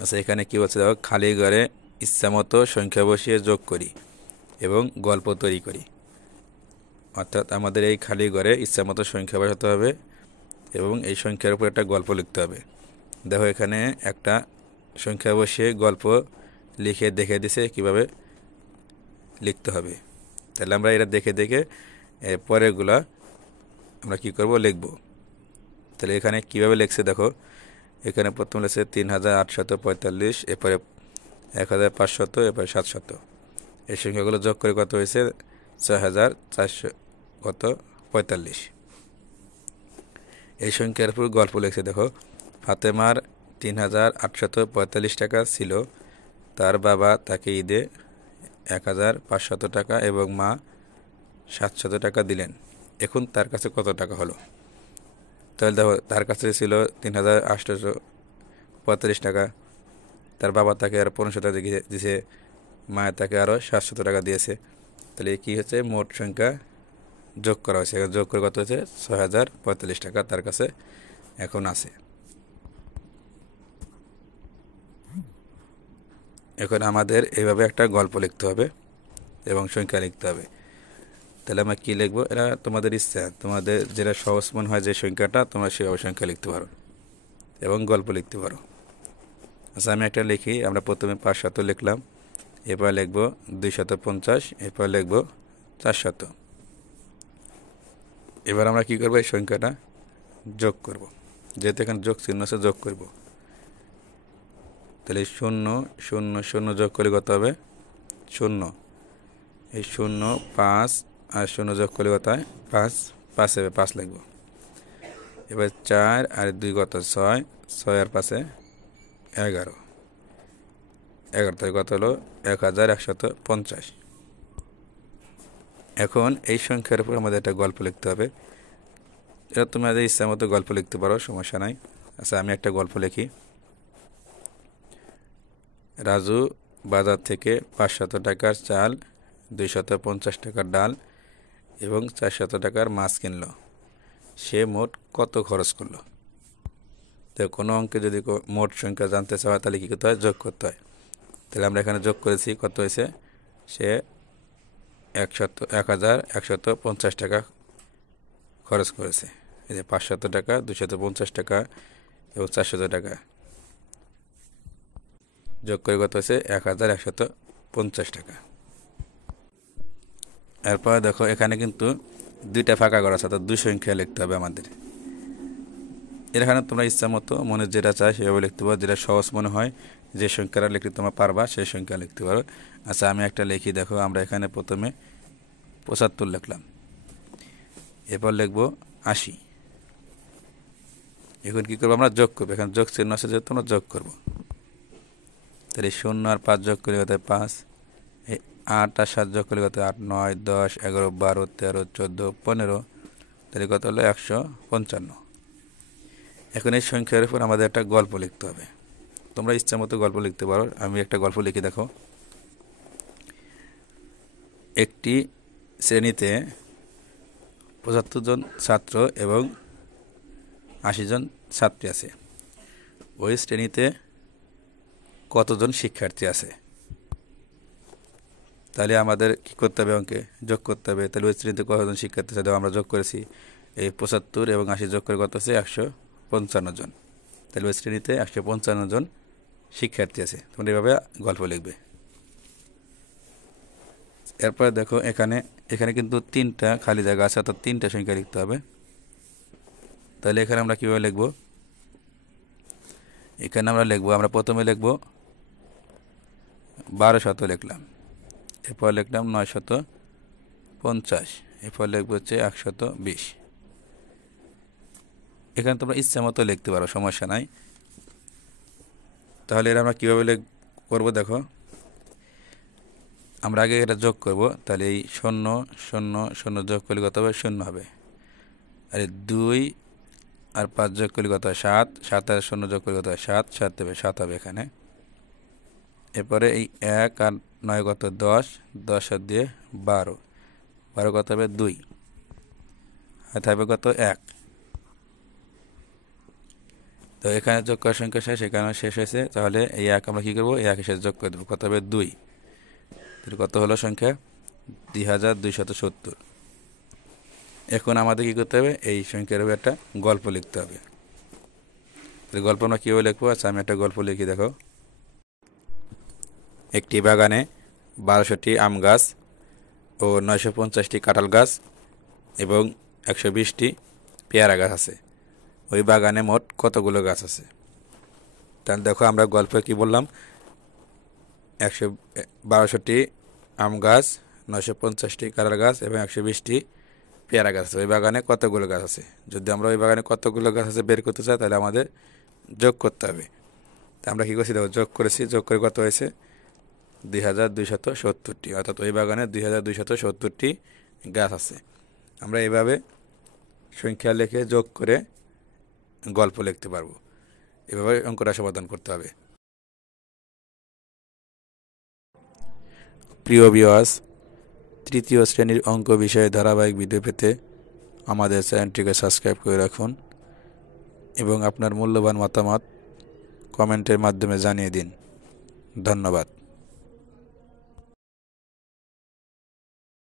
আচ্ছা, এখানে কি বলছে দেখো, খালি ঘরে ইচ্ছামতো সংখ্যা বসিয়ে যোগ করি এবং গল্প তৈরি করি। অর্থাৎ আমাদের এই খালি ঘরে ইচ্ছামতো সংখ্যা বসাতে হবে এবং এই সংখ্যার উপর একটা গল্প লিখতে হবে। দেখো এখানে একটা সংখ্যা বসিয়ে গল্প লিখে দেখে দিছে কিভাবে লিখতে হবে। তাহলে আমরা এটা দেখে দেখে পরেরগুলা আমরা কি করব, লিখব। তাহলে এখানে কিভাবে লিখছে দেখো, এখানে প্রথম লিখছে 3845, এরপরে 1500, এরপরে 700। এই সংখ্যাগুলো যোগ করে কত হয়েছে, 6445। এই সংখ্যার উপর গল্প লিখছে দেখো, ফাতেমার 3845 টাকা ছিল, তার বাবা তাকে ঈদে 1500 টাকা এবং মা 700 টাকা দিলেন। এখন তার কাছে কত টাকা হলো? তাহলে দেখো, তার কাছে ছিল 3845 টাকা, তার বাবা তাকে আরো 1500 টাকা দিয়েছে, মায়ের তাকে আরো 700 টাকা দিয়েছে। তাহলে কি হচ্ছে, মোট সংখ্যা যোগ করা হয়েছে। যোগ করে কত হয়েছে, 6045 টাকা তার কাছে এখন আছে। এখন আমাদের এইভাবে একটা গল্প লিখতে হবে এবং সংখ্যা লিখতে হবে। তাহলে আমরা কি লিখবো, এটা তোমাদের ইচ্ছা, তোমাদের যেটা সহজ মনে হয় যে সংখ্যাটা, তোমরা সেভাবে সংখ্যা লিখতে পারো এবং গল্প লিখতে পারো। আচ্ছা, আমি একটা লিখি। আমরা প্রথমে 500 লিখলাম, এরপর লিখবো 250, এরপর লিখবো 400। এবার আমরা কি করবো, এই সংখ্যাটা যোগ করব। যেহেতু এখানে যোগ চিহ্ন আছে, যোগ করব। তাহলে 0 0 0 যোগ করে কত হবে, 0। এই 0 5 আর 0 যোগ করলে কত হয়, 5। 5 হবে, 5 লিখব। এবার 4 আর 2 কত, 6। 6 আর 5 11। 11 থেকে কত হলো, 1150। এখন এই সংখ্যার উপর আমাদের একটা গল্প লিখতে হবে। এটা তোমাদের ইচ্ছা মতো গল্প লিখতে পারো, সমস্যা নাই। আচ্ছা, আমি একটা গল্প লিখি। রাজু বাজার থেকে 500 টাকার চাল, 250 টাকার ডাল এবং 400 টাকার মাছ কিনলো। সে মোট কত খরচ করলো? তো কোনো অঙ্কে যদি মোট সংখ্যা জানতে চাওয়া, তাহলে কী করতে হয়, যোগ করতে হয়। তাহলে আমরা এখানে যোগ করেছি, কত হয়েছে, সে 1150 টাকা খরচ করেছে। এই যে 500 টাকা, 250 টাকা এবং 400 টাকা যোগ করে কত হয়েছে, 1150 টাকা। এরপর দেখো, এখানে কিন্তু দুইটা ফাঁকা ঘর আছে, অর্থাৎ দুই সংখ্যা লিখতে হবে আমাদের। এখানে তোমরা ইচ্ছা মতো মনে যেটা চায় সেভাবে লিখতে পারো, যেটা সহজ মনে হয়, যে সংখ্যাটা লিখতে তোমরা পারবা সেই সংখ্যা লিখতে পারো। আচ্ছা, আমি একটা লিখি। দেখো, আমরা এখানে প্রথমে 75 লিখলাম, এরপর লিখবো 80। এখন কী করবো, আমরা যোগ করবো। এখানে যোগ চিহ্ন আছে, যেহেতু আমরা যোগ করবো। তাহলে 0 আর 5 যোগ করলে কত হয়, 5। এই 8 আর 7 যোগ করলে কত, 8 9 10 11 12 13 14 15। তাহলে কত হলো, 155। এখন এই সংখ্যার উপর আমাদের একটা গল্প লিখতে হবে। তোমরা ইচ্ছা মতো গল্প লিখতে পারো। আমি একটা গল্প লিখি। দেখো, একটি শ্রেণীতে 75 জন ছাত্র এবং 80 জন ছাত্রী আছে। ওই শ্রেণীতে কতজন শিক্ষার্থী আছে? তাহলে আমাদের কি করতে হবে, অঙ্কে যোগ করতে হবে। তাহলে ওই শ্রেণীতে কতজন শিক্ষার্থী আছে, আমরা যোগ করেছি। এই 75 এবং 80 যোগ করে কত আছে, 155 জন। তাহলে ওই শ্রেণীতে 155 জন শিক্ষার্থী আছে। তোমরা এভাবে গল্প লিখবে। এরপরে দেখো, এখানে এখানে কিন্তু 3টা খালি জায়গা আছে, অর্থাৎ 3টা সংখ্যা লিখতে হবে। তাহলে এখানে আমরা কীভাবে লিখব, এখানে আমরা লিখব, আমরা প্রথমে লিখব 1200 লিখলাম, এরপর লিখলাম 950, এরপর লিখবো হচ্ছে 120। এখানে তোমরা ইচ্ছা মতো লিখতে পারো, সমস্যা নাই। তাহলে এর আমরা কীভাবে করবো, দেখো, আমরা আগে এটা যোগ করব। তাহলে এই 0 0 0 যোগ করলে কত হবে, 0 হবে। আর 2 আর 5 যোগ করলে কত হয়, 7। 7 আর 0 যোগ করলে কত হয়, 7। 7 হবে, 7 হবে এখানে। এরপরে এই 1 আর 9 কত, 10। 10 আর দিয়ে 12। 12 কত হবে, 2। আর থাকবে কত, 1। তো এখানে যোগ করার সংখ্যা শেষ, এখানে শেষ হয়েছে, তাহলে এই এক আমরা কী করবো, এই একের সাথে যোগ করে দেবো, কত হবে 2। কত হলো সংখ্যা 2270। এখন আমাদের কী করতে হবে, এই সংখ্যার উপরে একটা গল্প লিখতে হবে। গল্প আমরা কীভাবে লিখবো? আচ্ছা, আমি একটা গল্প লিখি, দেখো। একটি বাগানে 1200টি আম গাছ ও 950টি কাঁঠাল গাছ এবং 120টি পেয়ারা গাছ আছে। ওই বাগানে মোট কতগুলো গাছ আছে? তাহলে দেখো, আমরা গল্পে কি বললাম, 1200টি আম গাছ, 950টি কাঁঠাল গাছ এবং 120টি পেয়ারা গাছ আছে। ওই বাগানে কতগুলো গাছ আছে? যদি আমরা ওই বাগানে কতগুলো গাছ আছে বের করতে চাই, তাহলে আমাদের যোগ করতে হবে। তা আমরা কী করছি, দেখো, যোগ করেছি। যোগ করে কত হয়েছে? 2270টি। অর্থাৎ ওই বাগানে 2270টি গাছ আছে। আমরা এভাবে সংখ্যা লিখে যোগ করে গল্প লিখতে পারবো। এভাবে অঙ্কটা সমাধান করতে হবে। প্রিয় ভিউয়ার্স, তৃতীয় শ্রেণীর অঙ্ক বিষয়ে ধারাবাহিক ভিডিও পেতে আমাদের চ্যানেলটিকে সাবস্ক্রাইব করে রাখুন এবং আপনার মূল্যবান মতামত কমেন্টের মাধ্যমে জানিয়ে দিন। ধন্যবাদ।